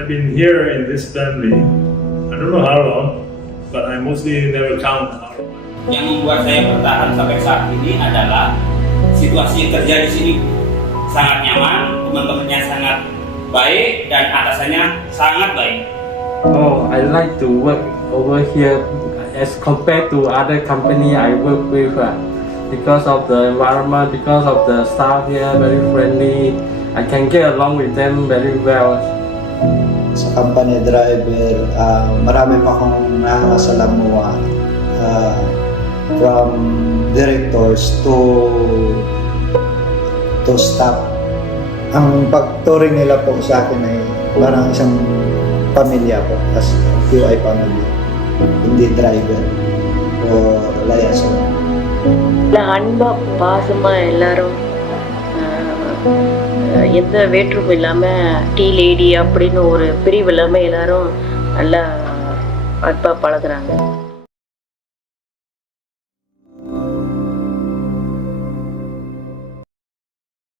I've been here in this family, I don't know how long, but I mostly never count how long. Yang membuat saya bertahan sampai saat ini adalah situasi kerja di sini sangat nyaman, teman-temannya sangat baik dan atasannya sangat baik. Oh, I like to work over here as compared to other company I work with because of the environment, because of the staff here very friendly. I can get along with them very well. Sa company driver, marami pa akong nakakasalamuha from directors to staff. Ang pagturing nila po sa akin ay parang isang pamilya po, as QI family, hindi driver o liaison. அன்பா பாசமா எல்லாரும் எந்த வேற்றுமை இல்லாமல் tea lady அப்படின்னு ஒரு பிரிவு இல்லாமல் எல்லாரும் நல்லா அன்பாக பழகுறாங்க.